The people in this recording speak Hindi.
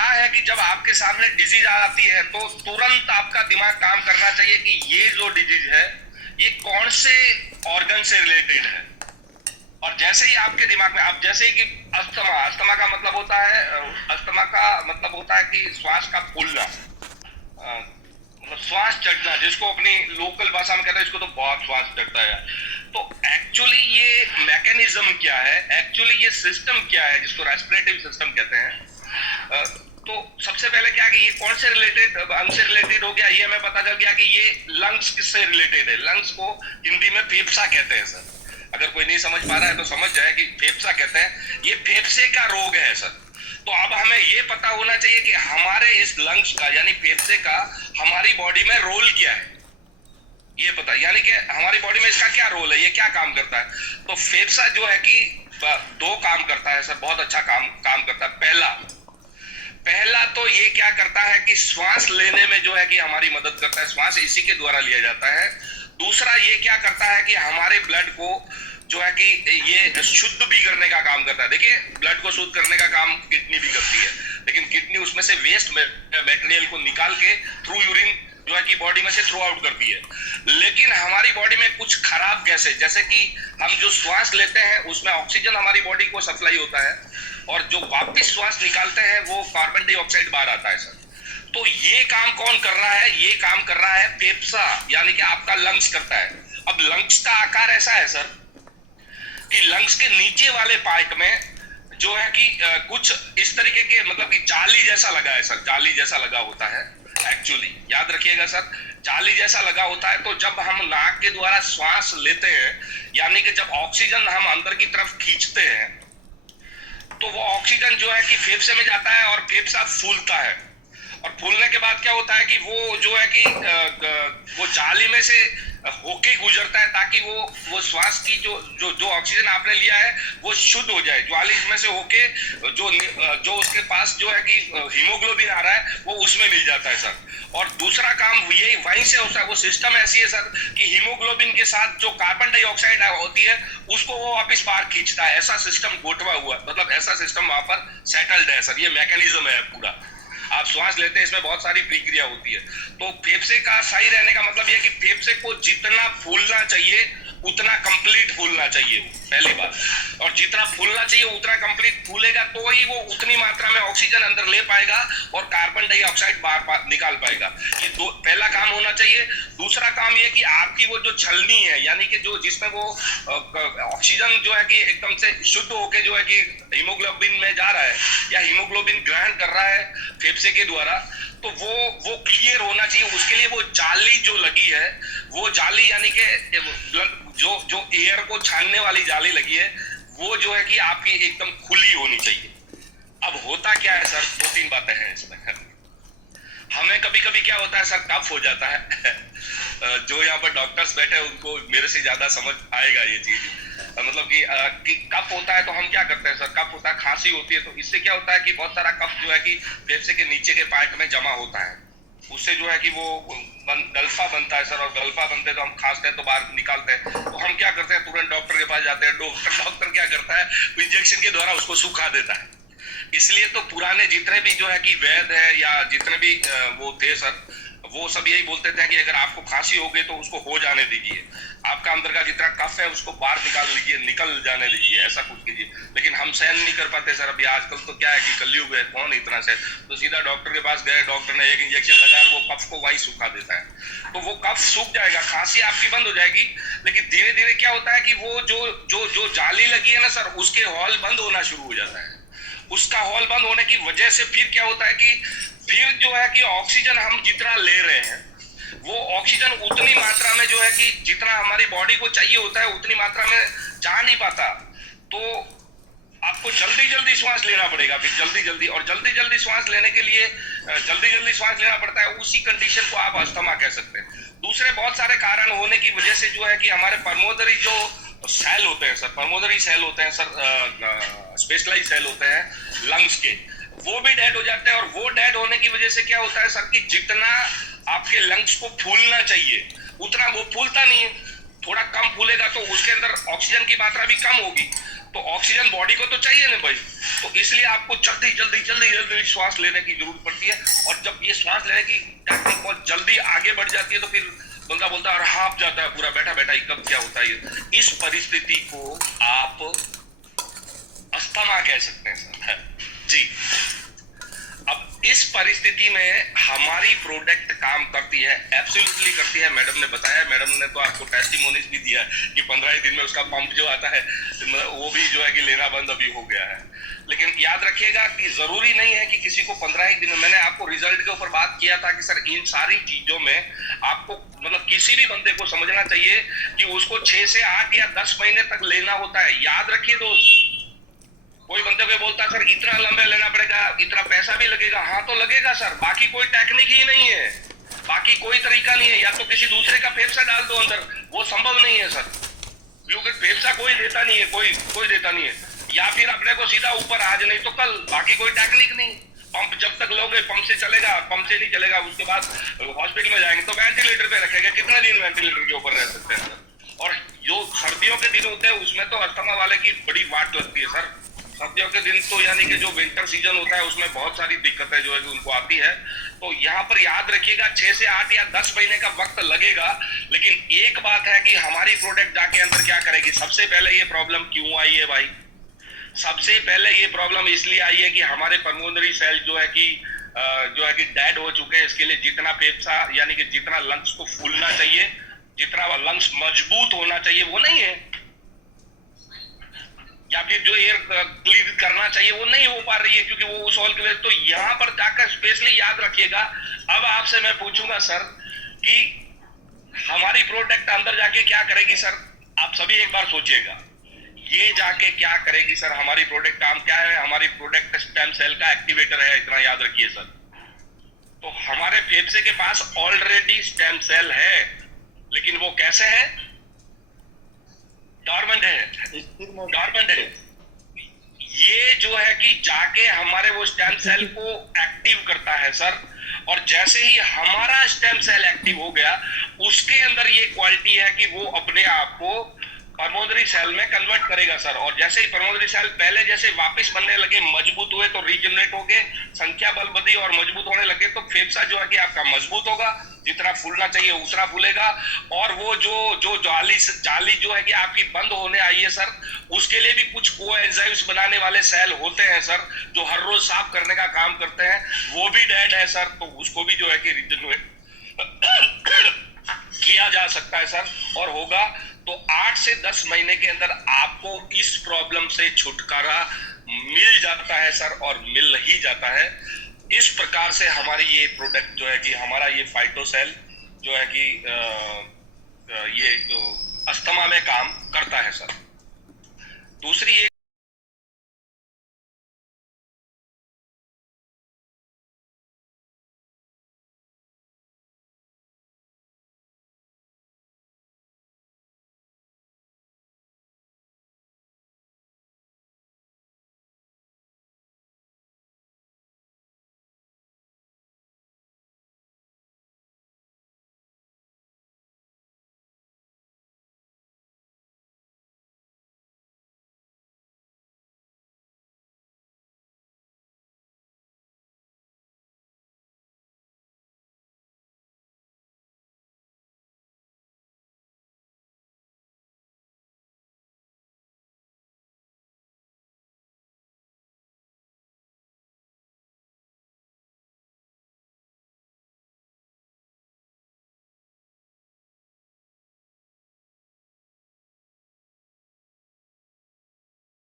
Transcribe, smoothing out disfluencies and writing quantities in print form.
कहा है कि जब आपके सामने डिजीज आती है तो तुरंत आपका दिमाग काम करना चाहिए कि ये जो डिजीज है ये कौन से ऑर्गन से रिलेटेड है। और जैसे ही आपके दिमाग में आप जैसे ही कि अस्थमा, अस्थमा का मतलब होता है, अस्थमा का मतलब होता है कि श्वास का फूलना, मतलब श्वास चढ़ना, जिसको अपनी लोकल भाषा में कहते हैं इसको तो बहुत श्वास चढ़ता है। तो एक्चुअली ये मैकेनिज्म क्या है, एक्चुअली ये सिस्टम क्या है जिसको रेस्पिरेटरी सिस्टम कहते हैं। तो सबसे पहले क्या है कि ये कौन से रिलेटेड अंग से रिलेटेड हो गया, ये हमें पता चल गया कि ये लंग्स किससे रिलेटेड है। लंग्स को हिंदी में फेफसा कहते हैं सर। अगर कोई नहीं समझ पा रहा है तो समझ जाए कि फेफसा कहते हैं, ये फेफसे का रोग है सर। तो अब हमें ये पता होना चाहिए कि हमारे इस लंग्स का यानी फेफसे का हमारी बॉडी में रोल क्या है, ये पता, यानी कि हमारी बॉडी में इसका क्या रोल है, ये क्या काम करता है। तो फेफसा जो है कि दो काम करता है सर, बहुत अच्छा काम करता है। पहला तो ये क्या करता है कि श्वास लेने में जो है कि हमारी मदद करता है, श्वास इसी के द्वारा लिया जाता है। दूसरा ये क्या करता है कि हमारे ब्लड को जो है कि ये शुद्ध भी करने का काम करता है। देखिए ब्लड को शुद्ध करने का काम किडनी भी करती है, लेकिन किडनी उसमें से वेस्ट मटेरियल को निकाल के थ्रू यूरिन जो है कि बॉडी में से थ्रू आउट करती है। लेकिन हमारी बॉडी में कुछ खराब गैसें, जैसे कि हम जो श्वास लेते हैं उसमें ऑक्सीजन हमारी बॉडी को सप्लाई होता है और जो वापस श्वास निकालते हैं वो कार्बन डाइऑक्साइड बाहर आता है सर। तो ये काम कौन कर रहा है, ये काम कर रहा है फेफसा, यानी कि आपका लंग्स करता है। अब लंग्स का आकार ऐसा है सर कि लंग्स के नीचे वाले पार्ट में जो है कि कुछ इस तरीके के मतलब कि जाली जैसा लगा है सर, जाली जैसा लगा होता है। एक्चुअली याद रखिएगा सर, जाली जैसा लगा होता है। तो जब हम नाक के द्वारा श्वास लेते हैं, यानी कि जब ऑक्सीजन हम अंदर की तरफ खींचते हैं तो वो ऑक्सीजन जो है कि फेफसे में जाता है और फेफसा फूलता है। और फूलने के बाद क्या होता है कि वो जो है कि वो जाली में से होके गुजरता है ताकि वो श्वास की जो ऑक्सीजन आपने लिया है वो शुद्ध हो जाए। जाली में से होके जो उसके पास जो है कि हीमोग्लोबिन आ रहा है वो उसमें मिल जाता है सर। और दूसरा काम यही वहीं से होता है, वो सिस्टम ऐसी है सर कि हीमोग्लोबिन के साथ जो कार्बन डाइऑक्साइड होती है उसको वो वापस बाहर खींचता है। ऐसा सिस्टम गोठवा हुआ, मतलब ऐसा सिस्टम वहां पर सेटल्ड है सर। ये मैकेनिज्म है पूरा। आप श्वास लेते हैं, इसमें बहुत सारी प्रक्रिया होती है। तो फेफसे का सही रहने का मतलब यह कि फेफसे को जितना फूलना चाहिए उतना कंप्लीट फूलना चाहिए, पहली बात। और जितना फूलना चाहिए उतना कंप्लीट फूलेगा तो ही वो उतनी मात्रा में ऑक्सीजन अंदर ले पाएगा और कार्बन डाइऑक्साइड बाहर निकाल पाएगा। ये पहला काम होना चाहिए। दूसरा काम ये कि आपकी वो जो छलनी है, यानी कि जो जिसमें वो ऑक्सीजन जो है कि एकदम से शुद्ध होके जो है कि हीमोग्लोबिन में जा रहा है या हीमोग्लोबिन ग्रहण कर रहा है फेफसे के द्वारा, तो वो क्लियर होना चाहिए। उसके लिए वो जाली जो लगी है, वो जाली यानी कि जो एयर को छानने वाली जाली लगी है वो जो है कि आपकी एकदम खुली होनी चाहिए। अब होता क्या है सर, दो तीन बातें हैं इसमें। हमें कभी कभी क्या होता है सर, कफ हो जाता है। जो यहाँ पर डॉक्टर्स बैठे हैं उनको मेरे से ज्यादा समझ आएगा ये चीज। मतलब कि कफ होता है तो हम क्या करते हैं सर, कफ होता है, खांसी होती है, तो इससे क्या होता है कि बहुत सारा कफ जो है कि फेफसे के नीचे के पार्ट में जमा होता है। उससे जो है कि वो गल्फा बनता है सर, और गल्फा बनते तो हम खांसते हैं तो बाहर निकालते हैं। तो हम क्या करते हैं, तुरंत डॉक्टर के पास जाते हैं। डॉक्टर क्या करता है, इंजेक्शन के द्वारा उसको सुखा देता है। इसलिए तो पुराने जितने भी जो है कि वैद्य है या जितने भी वो थे सर, वो सब यही बोलते थे कि अगर आपको खांसी हो गई तो उसको हो जाने दीजिए, आपका अंदर का जितना कफ है उसको बाहर निकाल लीजिए, निकल जाने लीजिए, ऐसा कुछ कीजिए। लेकिन हम सहन नहीं कर पाते सर। अभी आजकल तो क्या है कि कलयुग है, कौन इतना सहन। तो सीधा डॉक्टर के पास गए, डॉक्टर ने एक इंजेक्शन लगाया और वो कफ को वहीं सुखा देता है। तो वो कफ सूख जाएगा, खांसी आपकी बंद हो जाएगी। लेकिन धीरे धीरे क्या होता है कि वो जो जाली लगी है ना सर, उसके हॉल बंद होना शुरू हो जाता है। उसका हॉल बंद होने की वजह से फिर क्या होता है कि फिर जो है कि ऑक्सीजन हम जितना ले रहे हैं वो ऑक्सीजन उतनी मात्रा में जो है कि जितना हमारी बॉडी को चाहिए होता है उतनी मात्रा में जा नहीं पाता। तो आपको जल्दी जल्दी श्वास लेना पड़ेगा, फिर जल्दी जल्दी श्वास लेने के लिए जल्दी जल्दी श्वास लेना पड़ता है। उसी कंडीशन को आप अस्थमा कह सकते हैं। दूसरे बहुत सारे कारण होने की वजह से जो है कि हमारे पल्मोनरी जो सेल होते हैं सर, पल्मोनरी सेल होते हैं सर, स्पेशलाइज सेल होते हैं लंग्स के, वो भी डेड हो जाते हैं। और वो डेड होने की वजह से क्या होता है सर कि जितना आपके लंग्स को फूलना चाहिए उतना वो फूलता नहीं है। थोड़ा कम फूलेगा तो उसके अंदर ऑक्सीजन की मात्रा भी कम होगी। तो ऑक्सीजन बॉडी को तो चाहिए ना भाई, तो इसलिए आपको जल्दी जल्दी जल्दी जल्दी श्वास लेने की जरूरत पड़ती है। और जब ये श्वास लेने की टेक्निक बहुत जल्दी आगे बढ़ जाती है तो फिर बंदा बोलता है और हाफ जाता है पूरा, बैठा बैठा ही कब क्या होता है। इस परिस्थिति को आप अस्थमा कह सकते हैं सर जी। अब इस परिस्थिति में हमारी प्रोडक्ट काम करती है, एब्सोल्युटली करती है। मैडम ने बताया, मैडम ने तो आपको टेस्टिमोनीज भी दिया कि 15 दिन में उसका पंप जो आता है वो भी जो है कि लेना बंद अभी हो गया है। लेकिन याद रखिएगा कि जरूरी नहीं है कि किसी को 15 दिन में, मैंने आपको रिजल्ट के ऊपर बात किया था कि सर इन सारी चीजों में आपको मतलब किसी भी बंदे को समझना चाहिए कि उसको 6 से 8 या 10 महीने तक लेना होता है। याद रखिए दोस्त, कोई बंदे को बोलता है सर इतना लंबा लेना पड़ेगा, इतना पैसा भी लगेगा। हाँ तो लगेगा सर, बाकी कोई टेक्निक ही नहीं है, बाकी कोई तरीका नहीं है। या तो किसी दूसरे का फेफसा डाल दो अंदर, वो संभव नहीं है सर, क्योंकि फेफसा कोई देता नहीं है, कोई देता नहीं है। या फिर अपने को सीधा ऊपर आज नहीं तो कल, बाकी कोई टेक्निक नहीं। पंप जब तक लोगे पंप से चलेगा, पंप से नहीं चलेगा उसके बाद हॉस्पिटल में जाएंगे तो वेंटिलेटर पे रखेगा। कितने दिन वेंटिलेटर के ऊपर रह सकते हैं सर। और जो सर्दियों के दिन होते हैं उसमें तो अस्थमा वाले की बड़ी वाट लगती है सर। सर्दियों के दिन तो यानी कि जो विंटर सीजन होता है उसमें बहुत सारी दिक्कतें जो है कि उनको आती है। तो यहाँ पर याद रखिएगा 6 से 8 या 10 महीने का वक्त लगेगा। लेकिन एक बात है कि हमारी प्रोडक्ट जाके अंदर क्या करेगी। सबसे पहले ये प्रॉब्लम क्यों आई है भाई, सबसे पहले ये प्रॉब्लम इसलिए आई है कि हमारे पल्मोनरी सेल जो है कि डेड हो चुके हैं। इसके लिए जितना फेफसा यानी कि जितना लंग्स को फूलना चाहिए, जितना लंग्स मजबूत होना चाहिए वो नहीं है, या फिर जो एयर क्लीन करना चाहिए वो नहीं हो पा रही है क्योंकि वो उस हॉल की वजह। तो यहाँ पर जाकर स्पेशली याद रखिएगा। अब आपसे मैं पूछूंगा सर कि हमारी प्रोडक्ट अंदर जाके क्या करेगी सर, आप सभी एक बार सोचिएगा, ये जाके क्या करेगी सर। हमारी प्रोडक्ट काम क्या है, हमारी प्रोडक्ट स्टेम सेल का एक्टिवेटर है, इतना याद रखिए सर। तो हमारे फेफड़े के पास ऑलरेडी स्टेम सेल है, लेकिन वो कैसे है, डॉर्मेंट है। ये जो है कि जाके हमारे वो स्टेम सेल को एक्टिव करता है सर। और जैसे ही हमारा स्टेम सेल एक्टिव हो गया, उसके अंदर ये क्वालिटी है कि वो अपने आप को पल्मोनरी सेल में कन्वर्ट करेगा सर। और जैसे ही पल्मोनरी सेल पहले जैसे वापस बनने लगे, मजबूत हुए तो रीजनरेट हो गए, संख्या बल बढ़ी और मजबूत होने लगे, तो फेफसा जो है कि आपका मजबूत होगा, जितना फूलना चाहिए उतना फूलेगा। और वो जो जाली जो है कि आपकी बंद होने आई है सर, उसके लिए भी कुछ कोएंजाइम्स बनाने वाले सेल होते हैं सर, जो हर रोज साफ करने का काम करते हैं, वो भी डेड है सर। तो उसको भी जो है कि रीजनरेट किया जा सकता है सर, और होगा। तो 8 से 10 महीने के अंदर आपको इस प्रॉब्लम से छुटकारा मिल जाता है सर, और मिल ही जाता है। इस प्रकार से हमारी ये प्रोडक्ट जो है कि हमारा ये फाइटोसेल जो है कि ये जो अस्थमा में काम करता है सर।